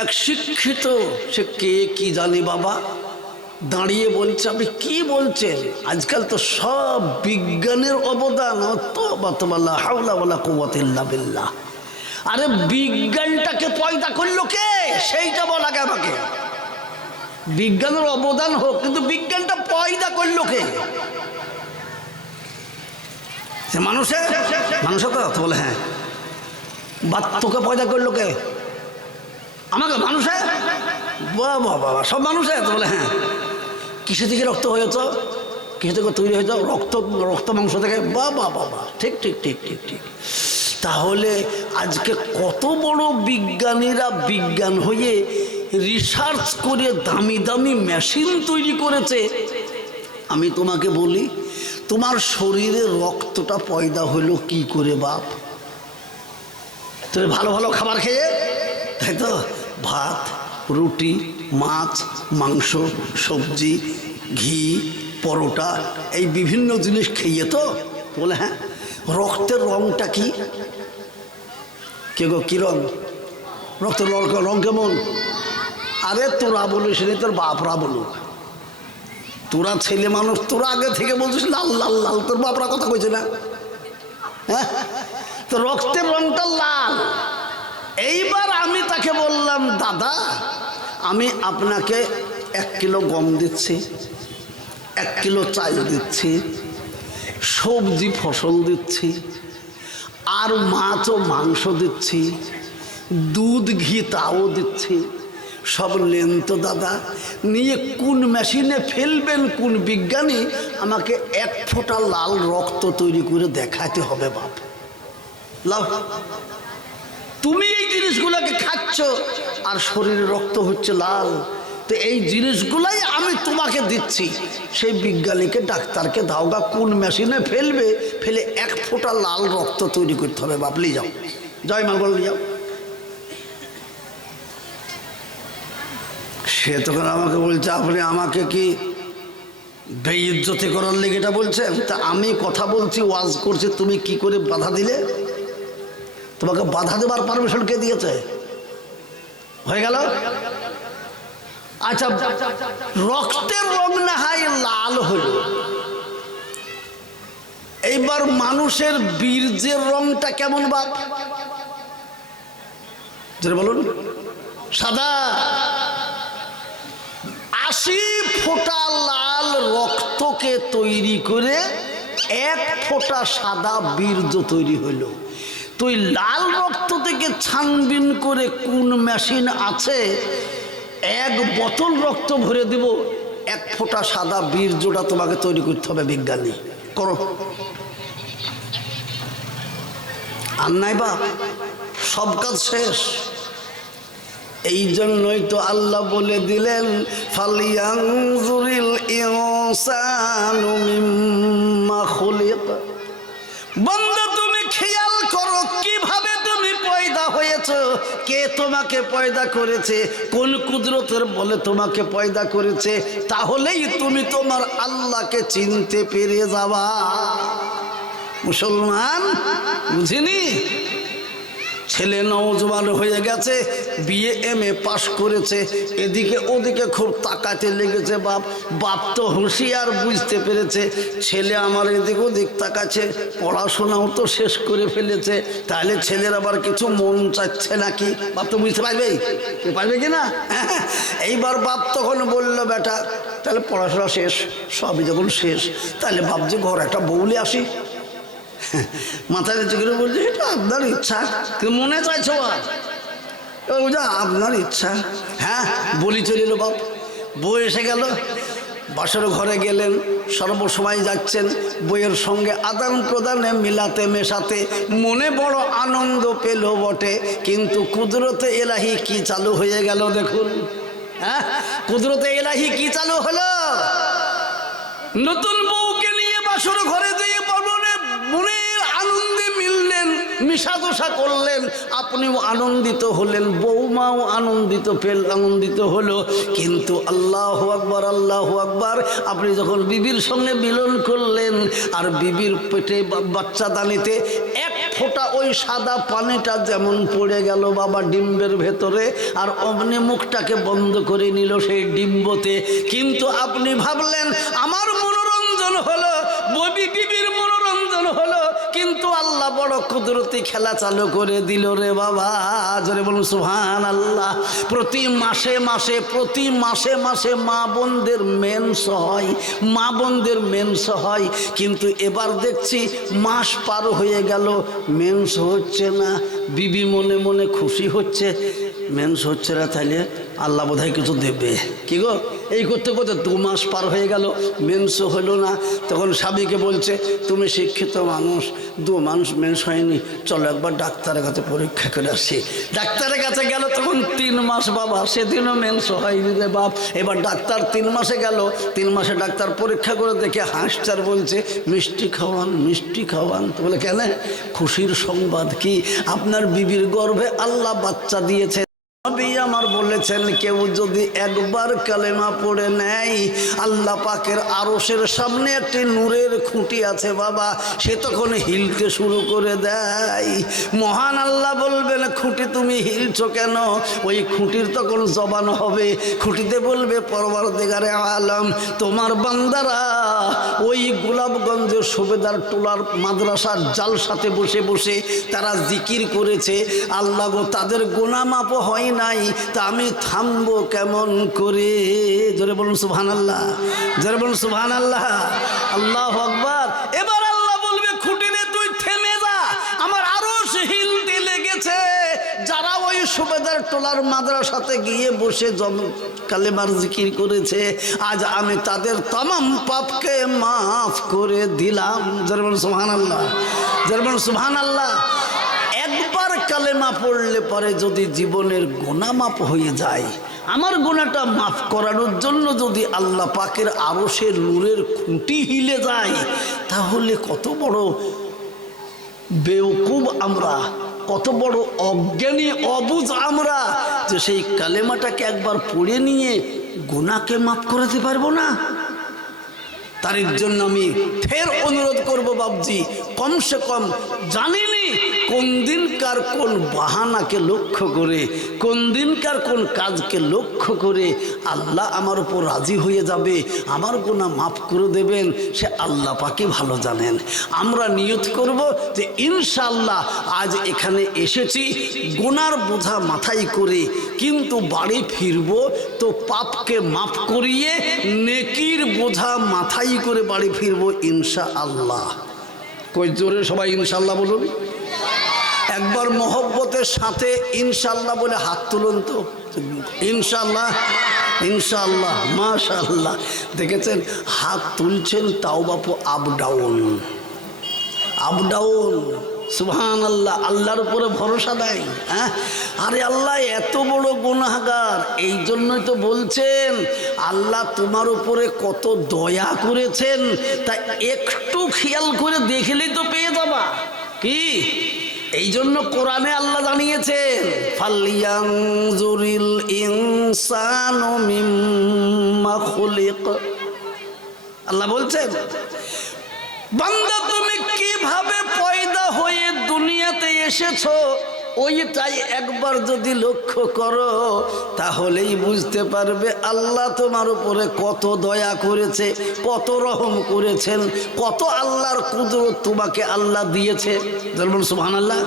এক শিক্ষিত, সে কে কি জানি বাবা, দাঁড়িয়ে বলছে, আপনি কি বলছেন? আজকাল তো সব বিজ্ঞানের অবদান। আরে বিজ্ঞানটাকে পয়দা করলো কে, সেইটা বলা গে আমাকে। বিজ্ঞানের অবদান হোক, কিন্তু বিজ্ঞানটা পয়দা করলো কে? মানুষের তো বলে হ্যাঁ। বাচ্চাকে পয়দা করলো কে? আমাকে। মানুষে বাবা বাবা সব মানুষে তো বলে হ্যাঁ। কিসে থেকে রক্ত হয়েছ, কিসে থেকে তৈরি হয়েছ? রক্ত মাংস থেকে। বাবা বাবা ঠিক ঠিক ঠিক ঠিক ঠিক। তাহলে আজকে কত বড় বিজ্ঞানীরা বিজ্ঞান হয়ে রিসার্চ করে দামি দামি মেশিন তৈরি করেছে। আমি তোমাকে বলি, তোমার শরীরে রক্তটা পয়দা হলো কি করে বাপ? তুমি ভালো ভালো খাবার খেয়ে, তাই তো? ভাত, রুটি, মাছ, মাংস, সবজি, ঘি, পরোটা, এই বিভিন্ন জিনিস খেয়ে তো বলে হ্যাঁ। রক্তের রংটা কি? কে গো, কি রং? রক্তের রং কেমন? আরে তোরা বলিস নি, তোর বাপরা বলুক। তোরা ছেলে মানুষ, তোরা আগে থেকে বলছিস লাল লাল লাল, তোর বাপরা কথা কইছে না? হ্যাঁ, তো রক্তের রংটা লাল। এইবার আমি তাকে বললাম, দাদা আমি আপনাকে 1 কিলো গম দিচ্ছি, 1 কিলো চাল দিচ্ছি, সবজি ফসল দিচ্ছি, আর মাছ ও মাংস দিচ্ছি, দুধ ঘি তাও দিচ্ছি, সব নেন তো দাদা। নিয়ে কোন মেশিনে ফেলবেন, কোন বিজ্ঞানী আমাকে 1 ফোঁটা লাল রক্ত তৈরি করে দেখাতে হবে বাপ। লাভ, তুমি এই জিনিসগুলোকে খাচ্ছ আর শরীরে রক্ত হচ্ছে লাল। তো এই জিনিসগুলাই আমি তোমাকে দিচ্ছি, সেই বিজ্ঞানীকে ডাক্তারকে দাওগা কোন মেশিনে ফেলবে, ফেলে 1 ফোঁটা লাল রক্ত তৈরি করতে হবে বাপ। নিয়ে যাও, জয় মা বলে যাও। সে তখন আমাকে বলছে, আপনি আমাকে কি বেইজ্জতি করার লেগে এটা বলছেন? তা আমি কথা বলছি, ওয়াজ করছি, তুমি কি করে বাধা দিলে? তোমাকে বাধা দেবার পারমিশন কে দিয়েছে? হয়ে গেল। আচ্ছা, রক্তের রং না হয় লাল হলো, এইবার মানুষের বীর্যের রংটা কেমন বাপ? যেটা বলুন, সাদা। 80 ফোঁটা লাল রক্তকে তৈরি করে 1 ফোঁটা সাদা বীর্য তৈরি হইল। তুই লাল রক্ত থেকে ছানবিন করে কোন মেশিন আছে, 1 বোতল রক্ত ভরে দিব, 1 ফোঁটা সাদা বীর্যটা তোমাকে তৈরি করতে হবে বিজ্ঞানী। করো। আর নাই বা সব কাজ শেষ। এই জন্যই তো আল্লাহ বলে দিলেন, ফালিয়ানজুরিল ইনসানু মিম্মা খুলিক। বান্দা তুমি খেয়াল করো কিভাবে তুমি পয়দা হয়েছো, কে তোমাকে পয়দা করেছে, কোন কুদরতের বলে তোমাকে পয়দা করেছে। তাহলেই তুমি তোমার আল্লাহকে চিনতে পেরে যাবা। মুসলমান বুঝিনি? ছেলে নওজোয়ান হয়ে গেছে, বিএ MA পাশ করেছে, এদিকে ওদিকে খুব তাকাতে লেগেছে বাপ। বাপ তো হুঁশিয়ার, বুঝতে পেরেছে ছেলে আমার এদিক ওদিক তাকাচ্ছে, পড়াশোনাও তো শেষ করে ফেলেছে, তাহলে ছেলের আবার কিছু মন চাচ্ছে নাকি। বাপ তো বুঝতে পারবেই, পারবে কি না? এইবার বাপ তখন বলল, বেটা তাহলে পড়াশোনা শেষ, সবই যখন শেষ, তাহলে বাপ যে ঘর একটা বউলে আসি। মাথায় নিচে করে বলছে, এটা আপনার ইচ্ছা, কিন্তু মনে চাইছো আপনার ইচ্ছা। হ্যাঁ, বলি চলে এলো বাপ। বউ এসে গেল, বাসর ঘরে গেলেন, সর্বসময় যাচ্ছেন, বইয়ের সঙ্গে আদান প্রদানে মিলাতে মেশাতে মনে বড় আনন্দ পেল বটে, কিন্তু কুদরতে এলাহি কি চালু হয়ে গেল দেখুন। হ্যাঁ, কুদরতে এলাহি কি চালু হলো? নতুন বউকে নিয়ে বাসর ঘরে দিয়ে মনের আনন্দে মিললেন, মিশাদোষা করলেন, আপনিও আনন্দিত হলেন, বৌমাও আনন্দিত হলো। কিন্তু আল্লাহু আকবার, আল্লাহু আকবার, আপনি যখন বিবির সঙ্গে মিলন করলেন আর বিবির পেটে বাচ্চা দানিতে 1 ফোঁটা ওই সাদা পানিটা যেমন পড়ে গেল বাবা ডিম্বের ভেতরে, আর অমনি মুখটাকে বন্ধ করে নিল সেই ডিম্বতে। কিন্তু আপনি ভাবলেন আমার মনোরঞ্জন হলো, বিবির মনোরঞ্জন হলো, কিন্তু আল্লাহ বড় কুদরতি খেলা চালু করে দিল রে বাবা। জোরে বলুন সুবহানাল্লাহ। প্রতি মাসে মাসে মা বোনদের মেন্স হয়, মা বোনদের মেন্স হয়, কিন্তু এবার দেখছি মাস পার হয়ে গেল মেন্স হচ্ছে না। বিবি মনে মনে খুশি হচ্ছে, মেন্স হচ্ছে না, তাইলে আল্লাহ বোধহয় কিছু দেবে। কি গো, এই করতে করতে 2 মাস পার হয়ে গেল, মেন্সও হলো না। তখন স্বামীকে বলছে, তুমি শিক্ষিত মানুষ, 2 মাস মেন্স হয়নি, চলো একবার ডাক্তারের কাছে পরীক্ষা করে আসি। ডাক্তারের কাছে গেল, তখন 3 মাস বাবা, সেদিনও মেন্স হয়নি রে বাপ। এবার ডাক্তার 3 মাসে গেল, 3 মাসে ডাক্তার পরীক্ষা করে দেখে হাসচার বলছে, মিষ্টি খাওয়ান, মিষ্টি খাওয়ান। তো বলে কেন? খুশির সংবাদ কি, আপনার বিবির গর্ভে আল্লাহ বাচ্চা দিয়েছে। নবী আমার বলেছেন, কেউ যদি একবার কালেমা পড়ে নেয়, আল্লাহ পাকের আরশের সামনে একটি নূরের খুঁটি আছে বাবা, সে তখন হিলতে শুরু করে দেয়। মহান আল্লাহ বলবেন, খুঁটি তুমি হিলছো কেন? ওই খুঁটির তখন জবান হবে, খুঁটিতে বলবে, পরওয়ারদিগারে আলম, তোমার বান্দারা ওই গোলাপগঞ্জের সুবেদার টোলার মাদ্রাসার জালসাতে বসে বসে তারা জিকির করেছে, আল্লাহ গো তাদের গুনাহ মাপ হয় নাই, তা আমি থামবো কেমন করে? জোরে বলুন সুবহানাল্লাহ, জোরে বলুন সুবহানাল্লাহ, আল্লাহু আকবার। এবার আল্লাহ বলবে, খুঁটিরে তুই থেমে যা, আমার আরশ হিলতে লেগেছে। যারা ওই সুবেদার টোলার মাদ্রাসাতে গিয়ে বসে কালেমার জিকির করেছে, আজ আমি তাদের तमाम পাপকে মাফ করে দিলাম। জোরে বলুন সুবহানাল্লাহ, জোরে বলুন সুবহানাল্লাহ। একবার কালেমা পড়লে পরে যদি জীবনের গুনাহ মাফ হয়ে যায়, আমার গুনাহটা মাফ করানোর জন্য যদি আল্লাহ পাকের আরশের নূরের খুঁটি হিলে যায়, তাহলে কত বড় বেওকুব আমরা, কত বড় অজ্ঞানী অবুঝ আমরা, যে সেই কালেমাটাকে একবার পড়ে নিয়ে গুনাহকে মাফ করতে পারবো না। তার জন্য আমি ফের অনুরোধ করব বাবজি, কমসে কম জানিনি কোন দিনকার কোন বাহানাকে লক্ষ্য করে, কোন দিনকার কোন কাজকে লক্ষ্য করে আল্লাহ আমার উপর রাজি হয়ে যাবে, আমার গুনাহ মাফ করে দেবেন, সে আল্লাহ পাকই ভালো জানেন। আমরা নিয়ত করব যে ইনশাআল্লাহ আজ এখানে এসেছি গুনার বোঝা মাথায় করে, কিন্তু বাড়ি ফিরব তো পাপকে মাফ করিয়ে নেকির বোঝা মাথায় করে বাড়ি ফিরবো ইনশাআল্লাহ। কই জোরে সবাই ইনশাআল্লাহ বলুন। একবার মহব্বতের সাথে ইনশাআল্লাহ বলে হাত তুলুন তো, ইনশাআল্লাহ, ইনশাআল্লাহ, মাশাআল্লাহ। দেখেছেন হাত তুলছেন, তাও বাপু আপ ডাউন, আপ ডাউন। সুবহানাল্লাহ, আল্লাহর উপরে ভরসা দেয়। হ্যাঁ, আরে আল্লাহ এত বড় গুনাহগার, এই জন্যই তো বলছেন আল্লাহ তোমার উপরে কত দয়া করেছেন, তা একটু খেয়াল করে দেখলেই তো পেয়ে যাবা। কি এই জন্য কোরআনে আল্লাহ জানিয়েছেন, ফালইয়ানজুরিল ইনসানু মিম্মা খুলিক। আল্লাহ বলছেন, বান্দা তুমি কিভাবে পয়দা হয়ে দুনিয়াতে এসেছো, ওইটাই একবার যদি লক্ষ্য করো, তাহলেই বুঝতে পারবে আল্লাহ তোমার উপরে কত দয়া করেছে, কত রহম করেছেন, কত আল্লাহর কুদরত তোমাকে আল্লাহ দিয়েছে। বলুন সুবহানাল্লাহ।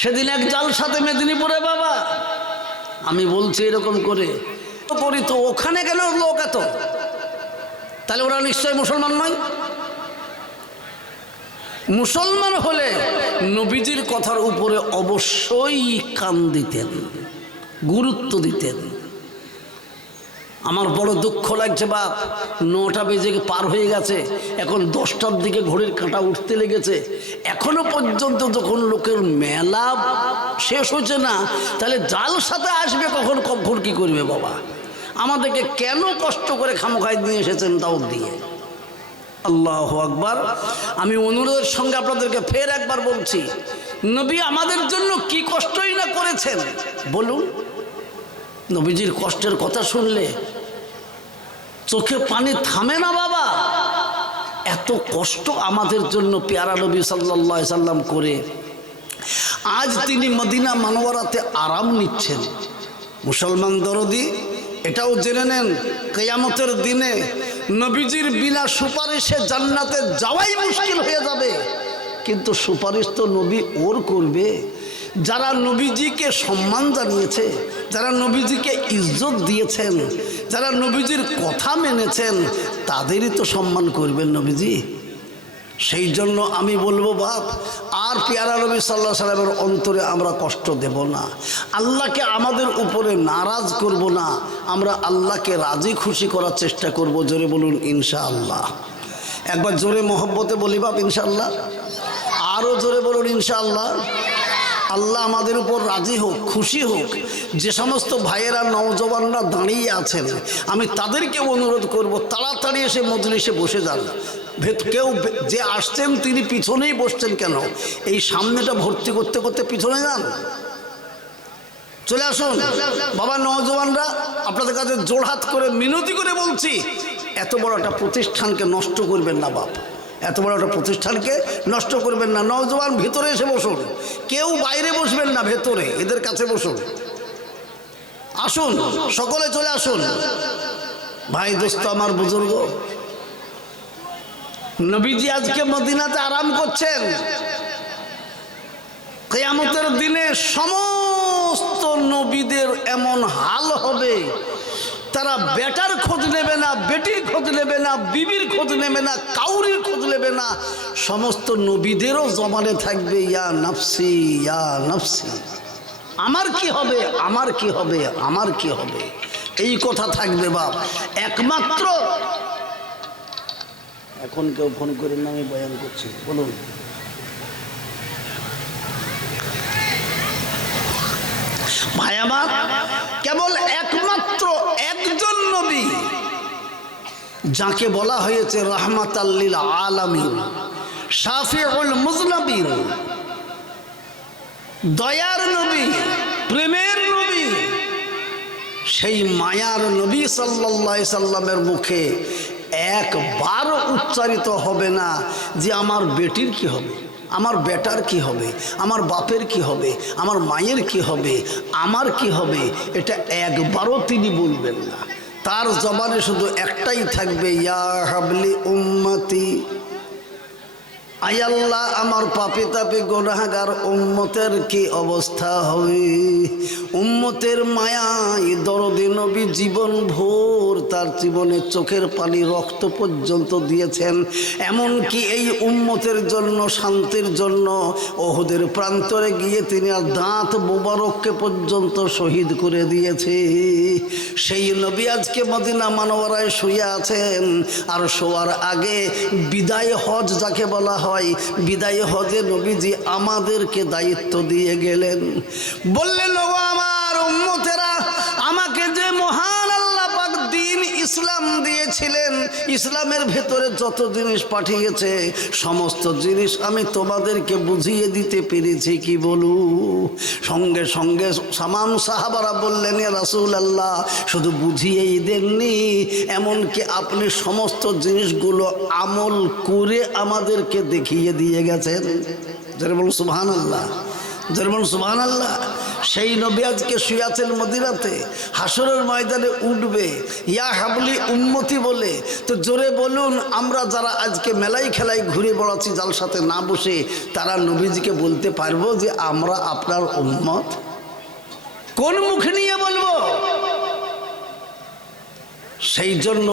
সেদিন এক জালসাতে মেদিনীপুরে বাবা, আমি বলছি এরকম করে করি, তো ওখানে কেন লোক এত? তাহলে ওরা নিশ্চয় মুসলমান নয়। মুসলমান হলে নবীজির কথার উপরে অবশ্যই কান দিতেন, গুরুত্ব দিতেন। আমার বড় দুঃখ লাগছে বাপ, 9টা বেজে পার হয়ে গেছে, এখন 10টার দিকে ঘড়ির কাঁটা উঠতে লেগেছে, এখনো পর্যন্ত যখন লোকের মেলা শেষ হচ্ছে না, তাহলে জালসাতে আসবে কখন, কখন কি করবে বাবা? আমাদেরকে কেন কষ্ট করে খামোখায় নিয়ে এসেছেন দাওয়াত দিয়ে? আল্লাহু আকবার। আমি অনুরোধের সঙ্গে আপনাদেরকে ফের একবার বলছি, নবী আমাদের জন্য কি কষ্টই না করেছেন বলুন। নবীজির কষ্টের কথা শুনলে চোখে পানি থামে না বাবা। এত কষ্ট আমাদের জন্য পেয়ারা নবী সাল্লাল্লাহু আলাইহি সাল্লাম করে আজ তিনি মদিনা মানওয়ারাতে আরাম নিচ্ছেন। মুসলমান দরদি এটাও জেনে নেন, কিয়ামতের দিনে নবীজির বিনা সুপারিশে জান্নাতে যাওয়াই মুশকিল হয়ে যাবে, কিন্তু সুপারিশ তো নবী ওর করবে যারা নবীজিকে সম্মান জানিয়েছে, যারা নবীজিকে ইজ্জত দিয়েছেন, যারা নবীজির কথা মেনেছেন, তাদেরই তো সম্মান করবেন নবীজি। সেই জন্য আমি বলবো বাপ, আর পেয়ারা নবী সাল্লাল্লাহু আলাইহি সাল্লামের অন্তরে আমরা কষ্ট দেব না, আল্লাহকে আমাদের উপরে নারাজ করব না, আমরা আল্লাহকে রাজি খুশি করার চেষ্টা করব। জোরে বলুন ইনশাআল্লাহ। একবার জোরে মহব্বতে বলি বাপ ইনশাআল্লাহ, আরও জোরে বলুন ইনশাআল্লাহ। আল্লাহ আমাদের উপর রাজি হোক, খুশি হোক। যে সমস্ত ভাইয়েরা নওজওয়ানরা দাঁড়িয়ে আছেন, আমি তাদেরকে অনুরোধ করব তাড়াতাড়ি এসে মজলিসে বসে যান। কেউ যে আসছেন তিনি পিছনেই বসছেন কেন, এই সামনেটা ভর্তি করতে করতে পিছনে যান, চলে আসুন। বাবা নওজওয়ানরা, আপনাদের কাছে জোড়হাত করে মিনতি করে বলছি, এত বড় একটা প্রতিষ্ঠানকে নষ্ট করবেন না বাপ, এত বড় একটা প্রতিষ্ঠানকে নষ্ট করবেন না। নওজওয়ান ভিতরে এসে বসুন, কেউ বাইরে বসবেন না, ভেতরে এদের কাছে বসুন। আসুন সকলে চলে আসুন। ভাই দোস্ত আমার বুজুর্গ, নবীজি আজকে মদিনাতে আরাম করছেন। কিয়ামতের দিনে সমস্ত নবীদের এমন হাল হবে, তারা বেটার খোঁজ নেবে না, বেটির খোঁজ নেবে না, বিবির খোঁজ নেবে না, কাউরির খোঁজ নেবে না। সমস্ত নবীদেরও জবানে থাকবে ইয়া নফসি ইয়া নফসি, আমার কি হবে, আমার কি হবে, আমার কি হবে, এই কথা থাকবে বাপ। একমাত্র এখন কেউ ফোন করেন না, আমি বয়ান করছি, বলুন। ভাই আমার, কেবল একমাত্র একজন নবী যাকে বলা হয়েছে রাহমাতাল লিল আলামিন, শাফিউল মুযনিবিন, দয়ার নবী, প্রেমের নবী, সেই মায়ার নবী সাল্লাল্লাহু আলাইহি সাল্লামের মুখে একবার উচ্চারিত হবে না যে আমার বেটির কি হবে, আমার বেটার কি হবে, আমার বাপের কি হবে, আমার মায়ের কি হবে, আমার কি হবে, এটা একবারও তিনি বলবেন না। তার জবানে শুধু একটাই থাকবে, ইয়া হাবলি উম্মতি, আয় আল্লাহ আমার পাপী তাপী গুনাহগার উম্মতের কি অবস্থা হবে। উম্মতের মায়ায় দরদে নবী জীবন ভোর তার জীবনে চোখের পানি রক্ত পর্যন্ত দিয়েছেন। এমনকি এই উম্মতের জন্য, শান্তির জন্য ওহুদের প্রান্তরে গিয়ে তিনি আর দাঁত মোবারককে পর্যন্ত শহীদ করে দিয়েছে। সেই নবী আজকে মদিনা মানওয়ারায় শুয়ে আছেন। আর শোয়ার আগে বিদায় হজ যাকে বলা হয়, বিদায় হজে নবীজি আমাদেরকে দায়িত্ব দিয়ে গেলেন, বললেন ও আমার উম্মতেরা, আমাকে যে মহান আল্লাহ পাক দ্বীন ইসলাম দিয়েছিলেন, ইসলামের ভেতরে যত জিনিস পাঠিয়েছে সমস্ত জিনিস আমি তোমাদেরকে বুঝিয়ে দিতে পেরেছি কি বলু। সঙ্গে সঙ্গে সামাম সাহাবারা বললেন, ইয়া রাসূলুল্লাহ, শুধু বুঝিয়েই দেননি, এমনকি আপনি সমস্ত জিনিসগুলো আমল করে আমাদেরকে দেখিয়ে দিয়ে গেছেন। যারা বলুন সুবহানাল্লাহ, যারা বলুন সুবহানাল্লাহ। সেই নবী আজকে শুয়ে আছেন মদিনাতে, হাসরের ময়দানে উঠবে ইয়া হাবলি উম্মতি বলে। তো জোরে বলুন, আমরা যারা আজকে মেলাই খেলাই ঘুরে বেড়াচ্ছি জালসাতে না বসে, তারা নবীজিকে বলতে পারবো যে আমরা আপনার উম্মত? কোন মুখ নিয়ে বলবো? সেই জন্য